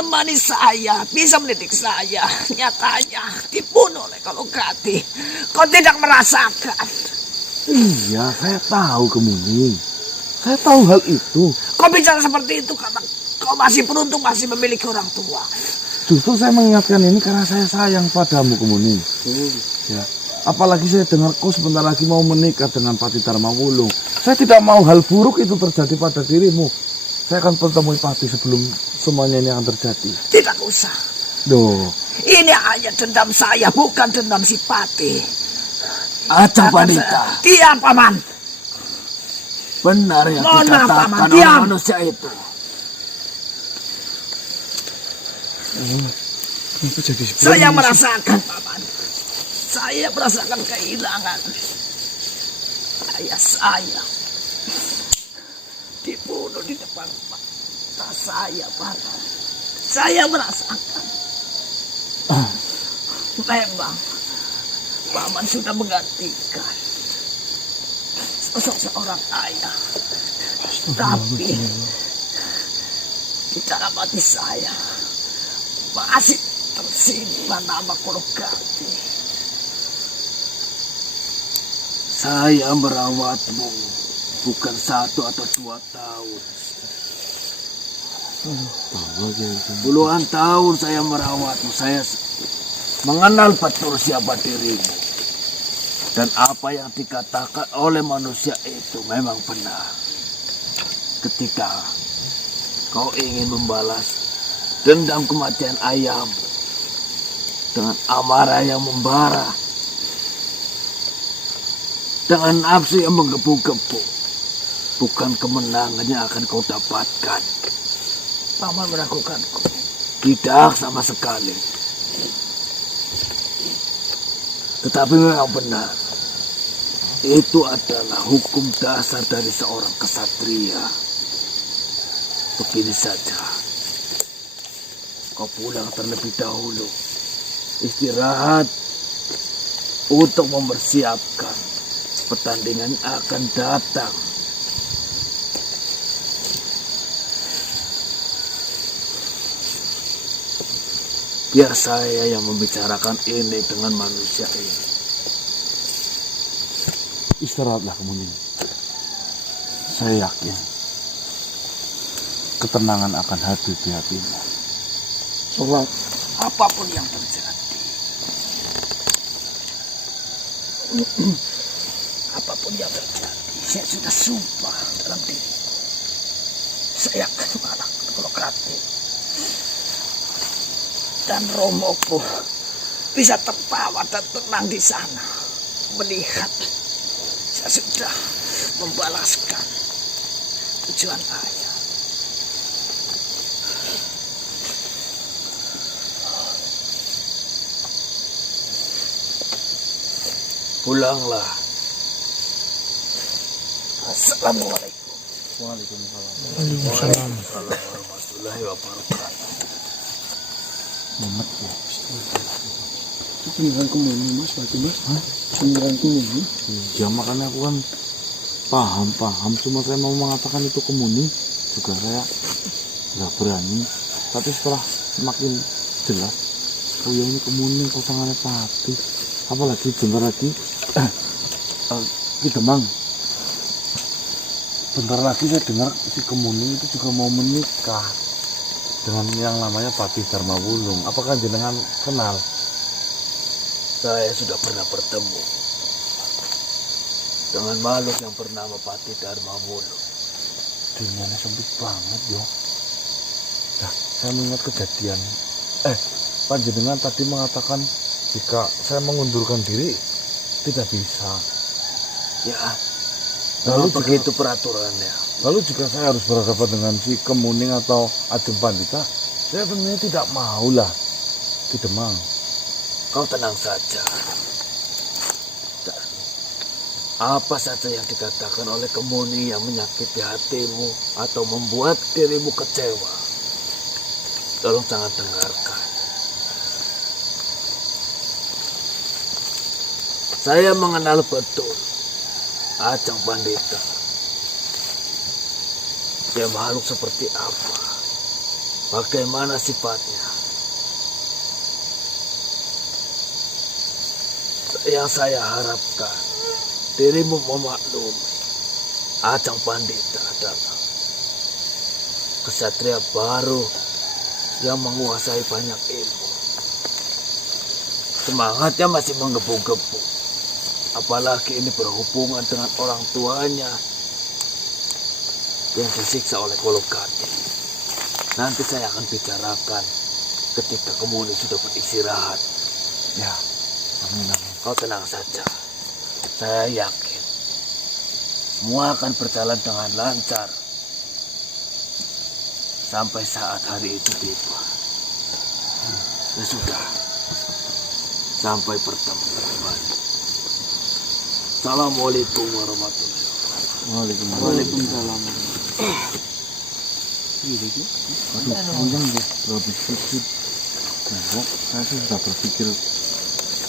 menemani saya, bisa mendidik saya. Nyatanya dibunuh oleh Kalogati. Kau tidak merasakan. Iya, saya tahu Kemuning. Saya tahu hal itu. Kau bicara seperti itu karena kau masih beruntung masih memiliki orang tua. Justru saya mengingatkan ini karena saya sayang padamu Kemuning. Ya. Apalagi saya dengar kau sebentar lagi mau menikah dengan Pati Dharma Wulung. Saya tidak mau hal buruk itu terjadi pada dirimu. Saya akan bertemu Pati sebelum semuanya ini akan terjadi. Tidak usah. Duh. Ini hanya dendam saya, bukan dendam si Pati. Ajeng Pandita. Diam, Paman. Benar yang Mohon maaf, dikatakan Paman. oleh Diam. manusia itu. Saya merasakan, Paman. Saya merasakan kehilangan ayah saya. Dibunuh di depan mata saya, Paman. Saya merasakan. Memang Paman sudah menggantikan sosok seorang ayah. Tapi di dalam hati saya masih tersimpan nama Kalogati. Saya merawatmu bukan 1 atau 2 tahun. Puluhan tahun saya merawatmu. Saya mengenal betul siapa dirimu. Dan apa yang dikatakan oleh manusia itu memang benar. Ketika kau ingin membalas dendam kematian ayahmu dengan amarah yang membara, dengan nafsu yang menggebu-gebu, bukan kemenangan yang akan kau dapatkan. Paman meragukanku. Tidak sama sekali. Tetapi memang benar. Itu adalah hukum dasar dari seorang kesatria. Begini saja. Kau pulang terlebih dahulu. Istirahat untuk mempersiapkan pertandingan akan datang. Biar saya yang membicarakan ini dengan manusia ini. Istirahatlah Kemuning. Saya yakin ketenangan akan hadir di hatimu. Sebab apapun yang terjadi, apapun yang terjadi, saya sudah sumpah dalam diri. Saya akan mengalahkan Kalogati. Dan Romoku bisa tertawa dan tenang di sana melihat saya sudah membalaskan tujuan ayah. Pulanglah. Assalamualaikum. Waalaikumsalam warahmatullahi wabarakatuh. Mumet ya. Beneran Kemuning Mas, berarti Mas? Beneran Kemuning? Ya makanya aku kan paham. Cuma saya mau mengatakan itu Kemuning juga saya nggak berani. Tapi setelah semakin jelas, oh ya ini Kemuning pasangannya Pati. Apalagi bentar lagi Ki Demang. Bentar lagi saya dengar si Kemuning itu juga mau menikah dengan yang namanya Pati Dharma Wulung. Apakah jenengan kenal? Saya sudah pernah bertemu dengan makhluk yang bernama Pati Dharma Wulung. Dunianya sempit banget yo. Nah, saya mengingat kejadian. Panjenengan tadi mengatakan jika saya mengundurkan diri tidak bisa. Ya, Lalu lalu begitu peraturannya. Lalu jika saya harus berhadapan dengan si Kemuning atau Ajeng Pandita, saya tentunya tidak maulah Ki Demang. Kau tenang saja. Dan apa saja yang dikatakan oleh Kemuning yang menyakiti hatimu atau membuat dirimu kecewa, tolong jangan dengarkan. Saya mengenal betul Ajeng Pandita. Dia makhluk seperti apa? bagaimana sifatnya. Yang saya harapkan dirimu memaklumi Ajang Pandita adalah kesatria baru yang menguasai banyak ilmu. Semangatnya masih menggebu-gebu. Apalagi ini berhubungan dengan orang tuanya yang disiksa oleh Kolokati. Nanti saya akan bicarakan ketika Kemuni sudah beristirahat. Ya, amin. Kau tenang saja. Saya yakin semua akan berjalan dengan lancar sampai saat hari itu tiba. Ya sudah. Sampai bertemu kembali. Assalamualaikum warahmatullahi wabarakatuh. Waalaikumsalam. Aduh, panjang ya. Lebih sedikit. Nah, saya sih sudah berpikir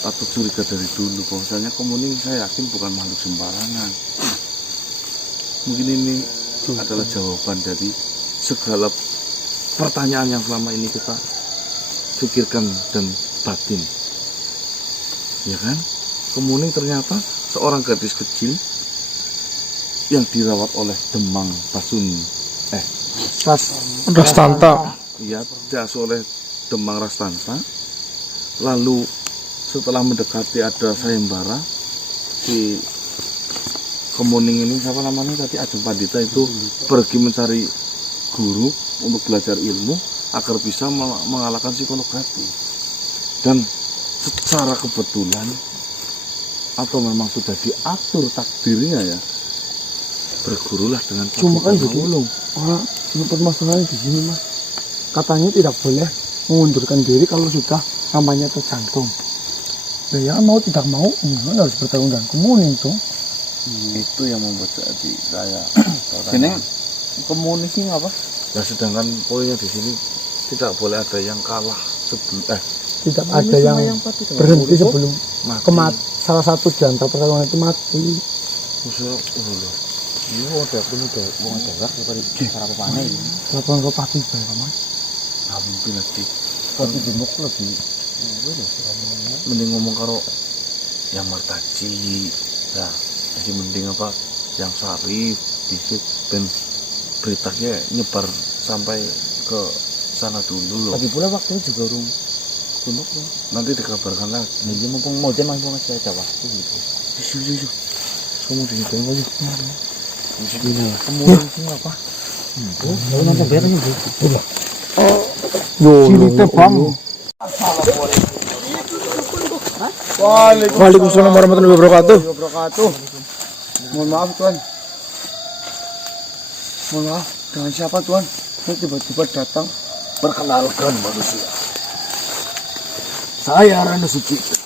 atau curiga dari dulu bahwasanya Kemuni saya yakin bukan makhluk sembarangan. Mungkin ini adalah jawaban dari segala pertanyaan yang selama ini kita pikirkan dan batin. Ya kan? Kemuni ternyata seorang gadis kecil yang dirawat oleh Demang Pasuni. Rastanta. Iya, diasuh oleh Demang Rastanta. Lalu setelah mendekati ada sayembara, si Kemuning ini siapa namanya tadi, Ajeng Pandita itu pergi mencari guru untuk belajar ilmu agar bisa mengalahkan si Kolokati. Dan secara kebetulan atau memang sudah diatur takdirnya ya, bergurulah dengan Cuma kan Pati jadi Wulung. orang permasalahan di sini mas, katanya tidak boleh mengundurkan diri kalau sudah namanya tercantum. Nah, ya mau tidak mau, ya harus bertanggung jawab Kemuning tuh. Itu yang membuat jadi saya Ini Kemuni sih apa? ya, sedangkan poinnya di sini tidak boleh ada yang kalah sebelum Tidak ada yang berhenti sebelum mati. salah satu di antara pertarungan itu mati. Musuh loh. Iya, udah udah wong dewek daripada cara pepane iki. Laporan ke Pati Bapak mas. Nah, mungkin lagi Pati jemuk lebih. mending ngomong karo yang Martaji. Nah, masih mending apa yang Sarif disik ben beritanya nyebar sampai ke sana dulu loh. Lagi pula waktu juga urung jemuk loh. Nanti dikabarkan lagi. Nah, iya mumpung mau jen langsung aja ada waktu gitu. Yuk. Kamu dihitung aja. Bismillah. Kemuni sih apa? Lalu nonton beres nih. Sini bang. Waalaikumsalam warahmatullahi wabarakatuh. Mohon maaf Tuan. Mohon maaf, dengan siapa Tuan? Saya tiba-tiba datang. Perkenalkan manusia. Saya Ranu Sucipta.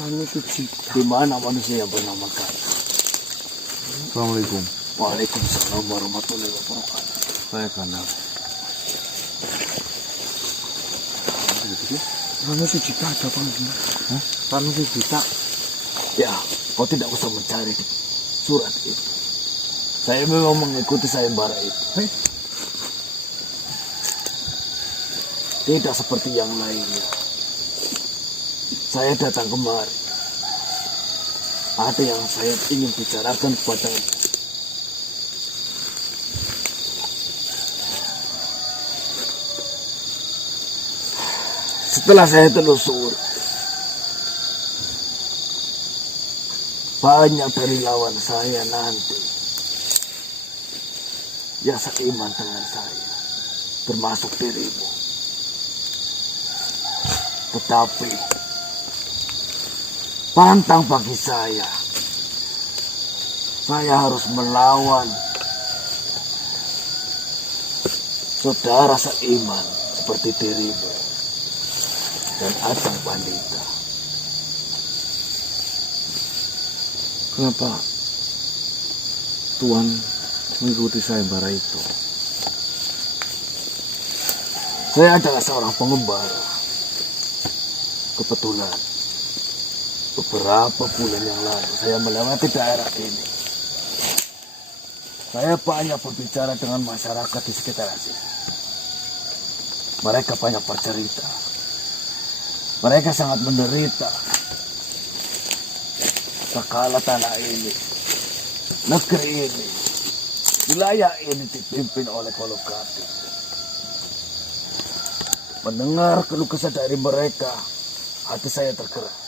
Anu Suci. Di mana manusia yang bernama Kaya? Assalamualaikum. Waalaikumsalam warahmatullahi wabarakatuh. Saya Kanal. Anu Suci ada apa lagi? Panu Sucita. Ya, kau tidak usah mencari di surat itu. Saya memang mengikuti sayembara itu. Tidak seperti yang lainnya. Saya datang kemari. Ada yang saya ingin bicarakan kepada-Mu. Setelah saya telusuri, banyak dari lawan saya nanti yang seiman dengan saya, termasuk dirimu. Tetapi pantang bagi saya harus melawan saudara seiman seperti dirimu dan Ajeng Pandita. Kenapa Tuan mengikuti sayembara itu? Saya adalah seorang pengembara. Kebetulan beberapa bulan yang lalu saya melewati daerah ini. Saya banyak berbicara dengan masyarakat di sekitar sini. Mereka banyak bercerita. Mereka sangat menderita. Sekala tanah ini, negeri ini, wilayah ini dipimpin oleh Kolokati. Mendengar keluh kesah dari mereka, hati saya tergerak.